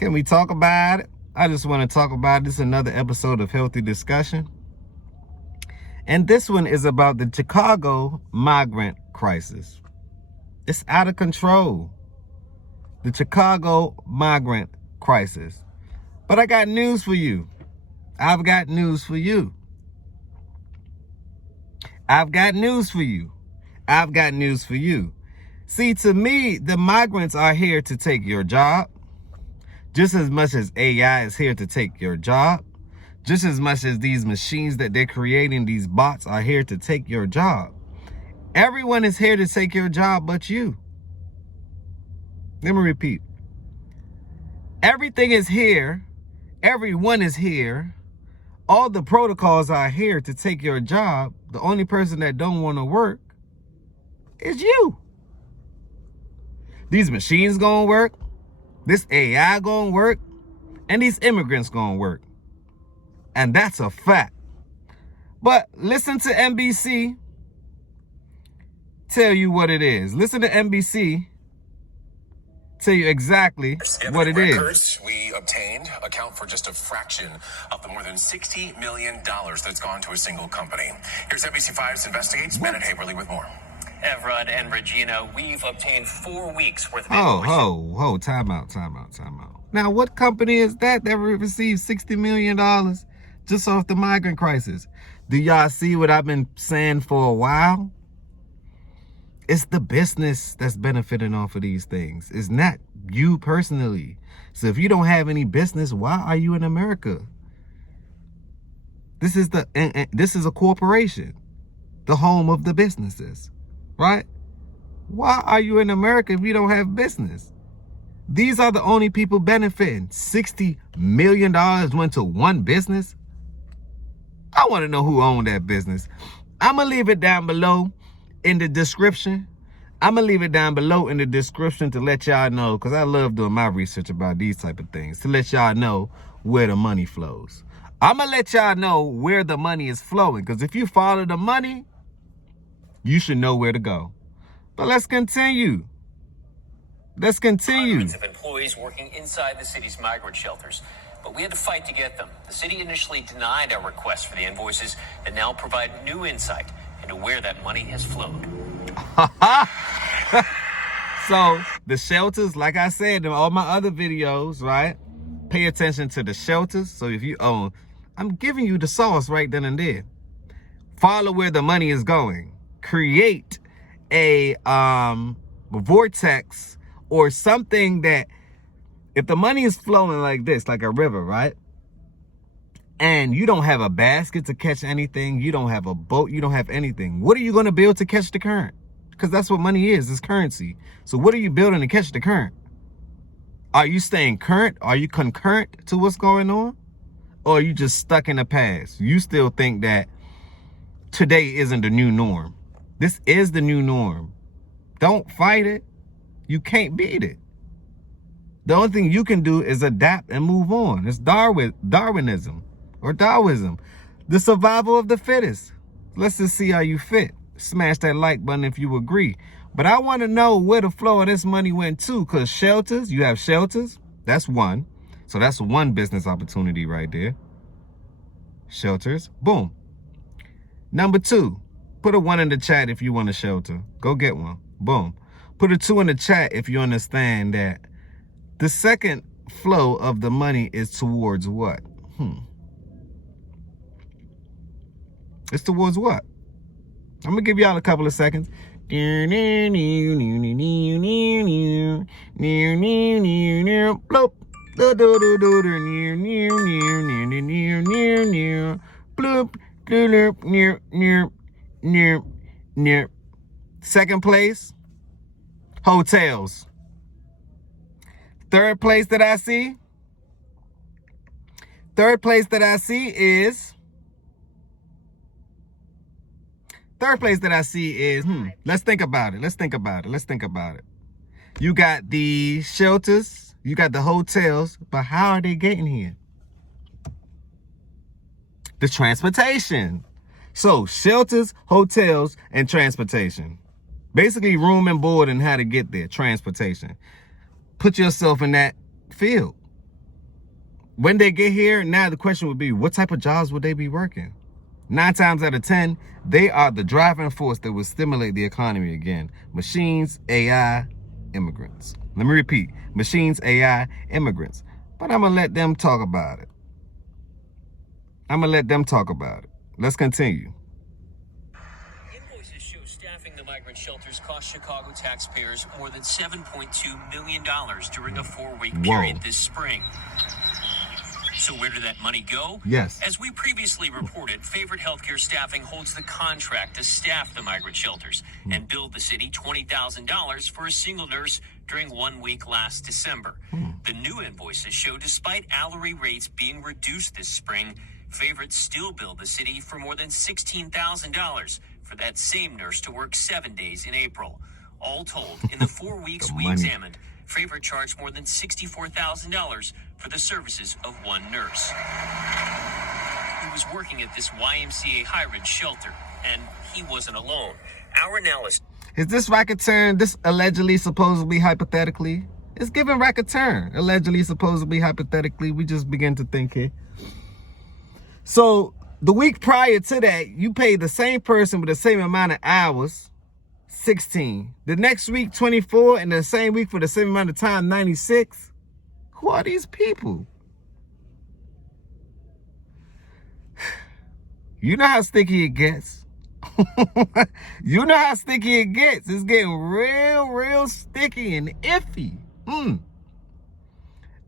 Can we talk about it? I just want to talk about this. Another episode of Healthy Discussion. And this one is about the Chicago migrant crisis. It's out of control. The Chicago migrant crisis. But I got news for you. I've got news for you. I've got news for you. I've got news for you. See, to me, the migrants are here to take your job. Just as much as AI is here to take your job. Just as much as these machines that they're creating, these bots, are here to take your job. Everyone is here to take your job but you. Let me repeat. Everything is here. Everyone is here. All the protocols are here to take your job. The only person that don't want to work is you. These machines gonna work. This AI gonna work. And these immigrants gonna work. And that's a fact. But listen to NBC tell you what it is. Listen to NBC tell you exactly what it is. We obtained account for just a fraction of the more than $60 million that's gone to a single company. Here's NBC5's Investigates, Bennett Haverly with more. Evrod and Regina, we've obtained 4 weeks worth of invoices. Time out. Now, what company is that received $60 million just off the migrant crisis? Do y'all see what I've been saying for a while? It's the business that's benefiting off of these things. It's not you personally. So if you don't have any business, why are you in America? This is a corporation, the home of the businesses, right? Why are you in America if you don't have business? These are the only people benefiting. $60 million went to one business. I want to know who owned that business. I'm going to leave it down below in the description. I'm going to leave it down below in the description to let y'all know, because I love doing my research about these type of things, to let y'all know where the money flows. I'm going to let y'all know where the money is flowing, because if you follow the money, you should know where to go. But let's continue. Hundreds of employees working inside the city's migrant shelters. But we had to fight to get them. The city initially denied our request for the invoices that now provide new insight into where that money has flowed. So the shelters, like I said in all my other videos, right? Pay attention to the shelters. So if you own, I'm giving you the sauce right then and there. Follow where the money is going. Create a vortex or something that, if the money is flowing like this, like a river, right? And you don't have a basket to catch anything, you don't have a boat, you don't have anything. What are you going to build to catch the current? Because that's what money is, it's currency. So what are you building to catch the current? Are you staying current? Are you concurrent to what's going on? Or are you just stuck in the past? You still think that today isn't the new norm. This is the new norm. Don't fight it. You can't beat it. The only thing you can do is adapt and move on. It's Darwinism or Taoism. The survival of the fittest. Let's just see how you fit. Smash that like button if you agree. But I want to know where the flow of this money went to, because shelters, you have shelters. That's one. So that's one business opportunity right there. Shelters. Boom. Number 2, put a 1 in the chat if you want a shelter. Go get one. Boom. Put a 2 in the chat if you understand that the second flow of the money is towards what? It's towards what? I'm going to give y'all a couple of seconds. Second place, hotels. Third place that I see is, let's think about it. You got the shelters, you got the hotels, but how are they getting here? The transportation. So shelters, hotels, and transportation. Basically room and board and how to get there, transportation. Put yourself in that field. when they get here, now the question would be, what type of jobs would they be working? 9 times out of 10, they are the driving force that will stimulate the economy again. Machines, AI, immigrants. Let me repeat. Machines, AI, immigrants. But I'm going to let them talk about it. Let's continue. Invoices show staffing the migrant shelters cost Chicago taxpayers more than $7.2 million during a 4-week period this spring. So where did that money go? Yes. As we previously reported, Favorite Healthcare Staffing holds the contract to staff the migrant shelters and billed the city $20,000 for a single nurse during 1 week last December. The new invoices show despite hourly rates being reduced this spring, Favorite still billed the city for more than $16,000 for that same nurse to work 7 days in April. All told, in the 4 weeks we examined, Favorite charged more than $64,000 for the services of one nurse. He was working at this YMCA high-ridge shelter, and he wasn't alone. Our analysis... Is this racketeering, this allegedly, supposedly, hypothetically? It's giving racketeering. Allegedly, supposedly, hypothetically. We just begin to think here. So, the week prior to that, you paid the same person with the same amount of hours, 16. The next week, 24, and the same week for the same amount of time, 96. Who are these people? You know how sticky it gets. You know how sticky it gets. It's getting real sticky and iffy.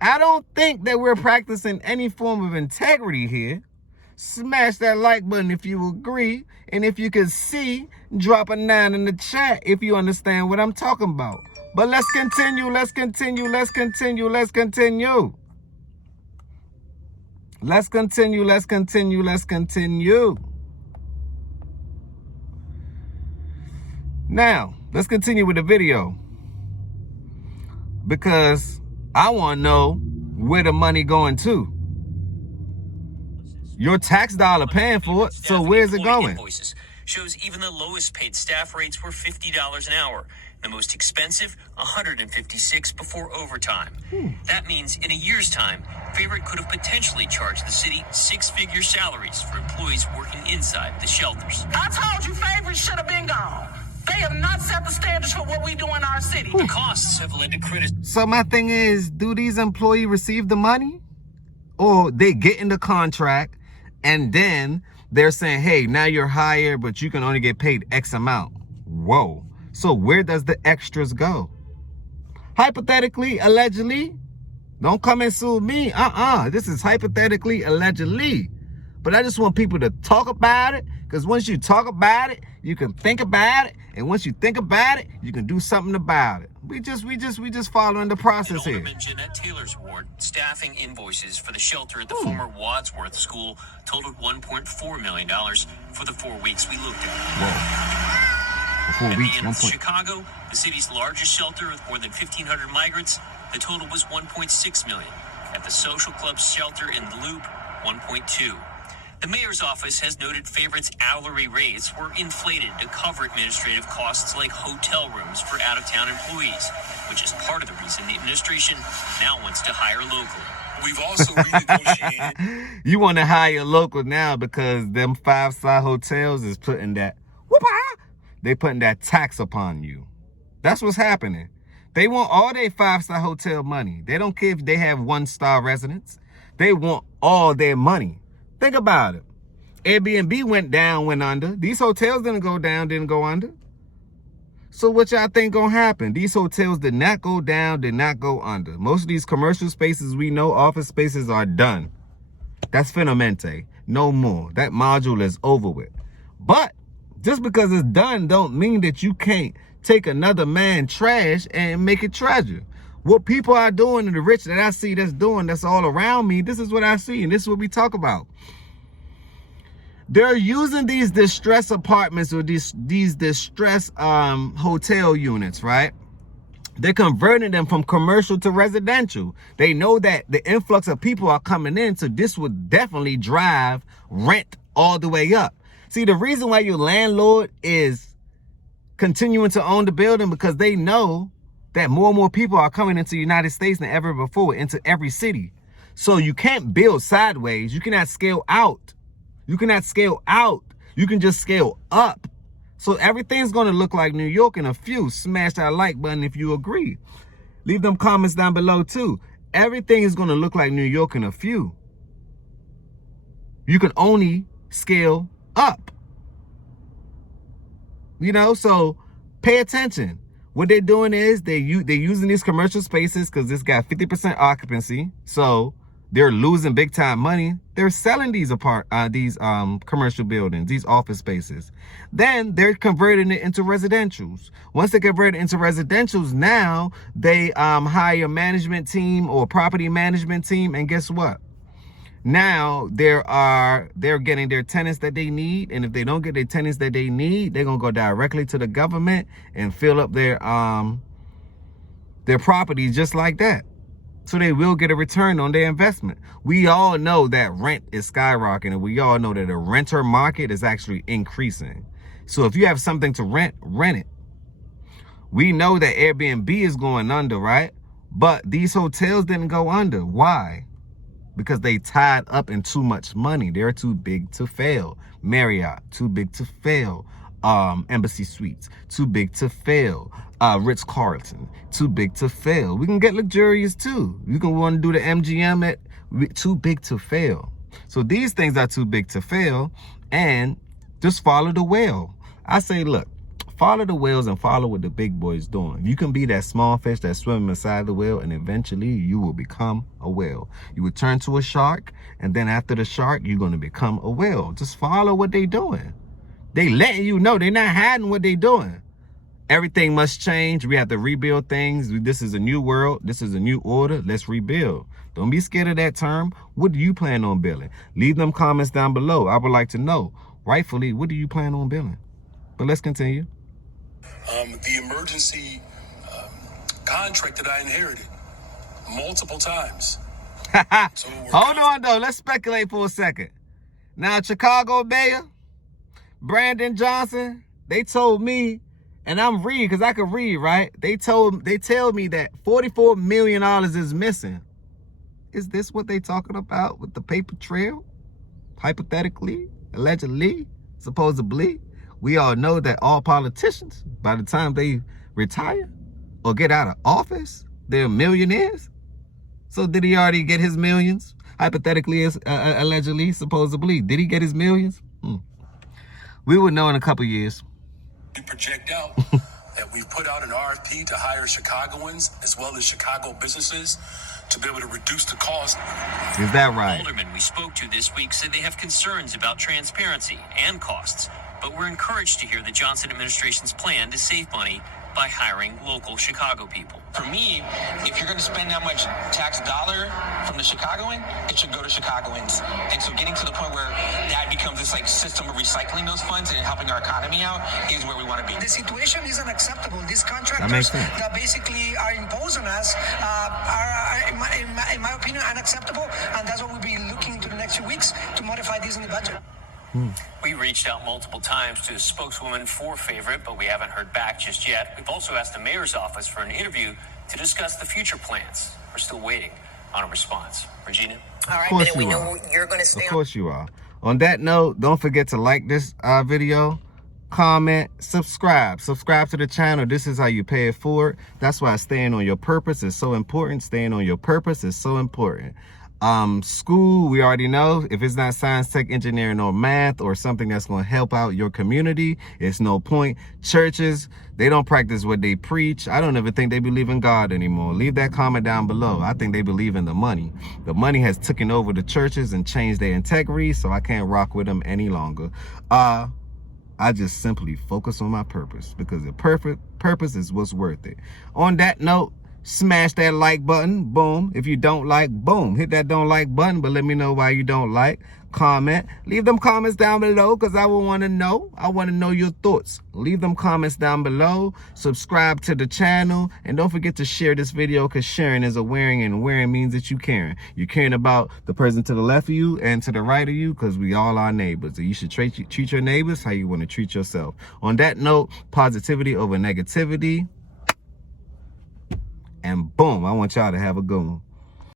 I don't think that we're practicing any form of integrity here. Smash that like button if you agree. And if you can see, drop a 9 in the chat if you understand what I'm talking about. But let's continue. Now, let's continue with the video. Because I want to know where the money going to. Your tax dollar paying for it, so where's it going? Invoices shows even the lowest paid staff rates were $50 an hour. The most expensive, $156 before overtime. That means in a year's time, Favorite could have potentially charged the city 6-figure salaries for employees working inside the shelters. I told you Favorite should have been gone. They have not set the standards for what we do in our city. The costs have led to criticism. So my thing is, do these employees receive the money? Or they get in the contract and then they're saying, hey, now you're hired, but you can only get paid X amount. Whoa. So where does the extras go? Hypothetically, allegedly, don't come and sue me. This is hypothetically, allegedly. But I just want people to talk about it, because once you talk about it, you can think about it. And once you think about it, you can do something about it. We just following the process here. Alderman Jeanette Taylor's ward, staffing invoices for the shelter at the former Wadsworth School totaled $1.4 million for the 4 weeks we looked at. Whoa. 4 weeks, in Chicago, the city's largest shelter with more than 1,500 migrants, the total was $1.6 million. At the Social Club's shelter in the Loop, $1.2. The mayor's office has noted Favorite's hourly rates were inflated to cover administrative costs like hotel rooms for out-of-town employees, which is part of the reason the administration now wants to hire locally. We've also renegotiated. You want to hire local now because them 5-star hotels is putting that, they putting that tax upon you. That's what's happening. They want all their 5-star hotel money. They don't care if they have 1-star residents. They want all their money. Think about it. Airbnb went down, went under. These hotels didn't go down, didn't go under. So what y'all think gonna happen? These hotels did not go down, did not go under. Most of these commercial spaces we know, office spaces, are done. That's finamente. No more. That module is over with. But just because it's done don't mean that you can't take another man's trash and make it treasure. What people are doing, and the rich that I see that's all around me, this is what I see, and this is what we talk about. They're using these distress apartments or these distress hotel units, right? They're converting them from commercial to residential. They know that the influx of people are coming in, so this would definitely drive rent all the way up. See, the reason why your landlord is continuing to own the building, because they know that more and more people are coming into the United States than ever before, into every city. So you can't build sideways. You cannot scale out. You cannot scale out. You can just scale up. So everything's going to look like New York in a few. Smash that like button if you agree. Leave them comments down below too. Everything is going to look like New York in a few. You can only scale up. You know, so pay attention. What they're doing is they're using these commercial spaces because it's got 50% occupancy. So they're losing big time money. They're selling these commercial buildings, these office spaces. Then they're converting it into residentials. Once they convert it into residentials, now they hire a management team or property management team, and guess what? Now they're getting their tenants that they need, and if they don't get their tenants that they need, they're gonna go directly to the government and fill up their properties just like that. So they will get a return on their investment. We all know that rent is skyrocketing. We all know that the renter market is actually increasing. So if you have something to rent, rent it. We know that Airbnb is going under, right? But these hotels didn't go under. Why? Because they tied up in too much money. They're too big to fail. Marriott, too big to fail. Embassy Suites, too big to fail. Ritz-Carlton, too big to fail. We can get luxurious too. You can want to do the MGM too big to fail. So these things are too big to fail, and just follow the whale. I say, look, follow the whales and follow what the big boys doing. You can be that small fish that's swimming beside the whale, and eventually you will become a whale. You will turn to a shark, and then after the shark, you're going to become a whale. Just follow what they doing. They letting you know. They're not hiding what they doing. Everything must change. We have to rebuild things. This is a new world. This is a new order. Let's rebuild. Don't be scared of that term. What do you plan on building? Leave them comments down below. I would like to know, rightfully, what do you plan on building? But let's continue. The emergency contract that I inherited multiple times. So Hold on, though. Let's speculate for a second. Now, Chicago Mayor Brandon Johnson, they told me, and I'm reading because I can read, right? They tell me that $44 million is missing. Is this what they talking about with the paper trail? Hypothetically, allegedly, supposedly. We all know that all politicians, by the time they retire or get out of office, they're millionaires. So did he already get his millions? Hypothetically, allegedly, supposedly. Did he get his millions? We would know in a couple years. We project out that we've put out an RFP to hire Chicagoans as well as Chicago businesses to be able to reduce the cost. Is that right? Aldermen we spoke to this week said they have concerns about transparency and costs, but we're encouraged to hear the Johnson administration's plan to save money by hiring local Chicago people. For me, if you're going to spend that much tax dollar from the Chicagoan, it should go to Chicagoans. And so getting to the point where that becomes this like system of recycling those funds and helping our economy out is where we want to be. The situation is unacceptable. These contractors that basically are imposed on us are in my opinion, unacceptable. And that's what we'll be looking into the next few weeks to modify these in the budget. We reached out multiple times to a spokeswoman for Favorite, but we haven't heard back just yet. We've also asked the mayor's office for an interview to discuss the future plans. We're still waiting on a response. Regina? All right, Bennett, we know you're going to stay on. Of course you are. On that note, don't forget to like this video, comment, subscribe. Subscribe to the channel. This is how you pay it forward. That's why staying on your purpose is so important. Staying on your purpose is so important. School, we already know, if it's not science, tech, engineering, or math, or something that's going to help out your community, it's no point. Churches, they don't practice what they preach. I don't ever think they believe in God anymore. Leave that comment down below. I think they believe in the money. The money has taken over the churches and changed their integrity, so I can't rock with them any longer. I just simply focus on my purpose, because the purpose is what's worth it. On that note, smash that like button, boom. If you don't like, boom, hit that don't like button, but let me know why you don't like. Comment, leave them comments down below, because I will want to know. I want to know your thoughts. Leave them comments down below. Subscribe to the channel, and don't forget to share this video, because sharing is a wearing, and wearing means that you caring. You're caring about the person to the left of you and to the right of you, because we all are neighbors. And you should treat your neighbors how you want to treat yourself. On that note, positivity over negativity. And boom, I want y'all to have a good one.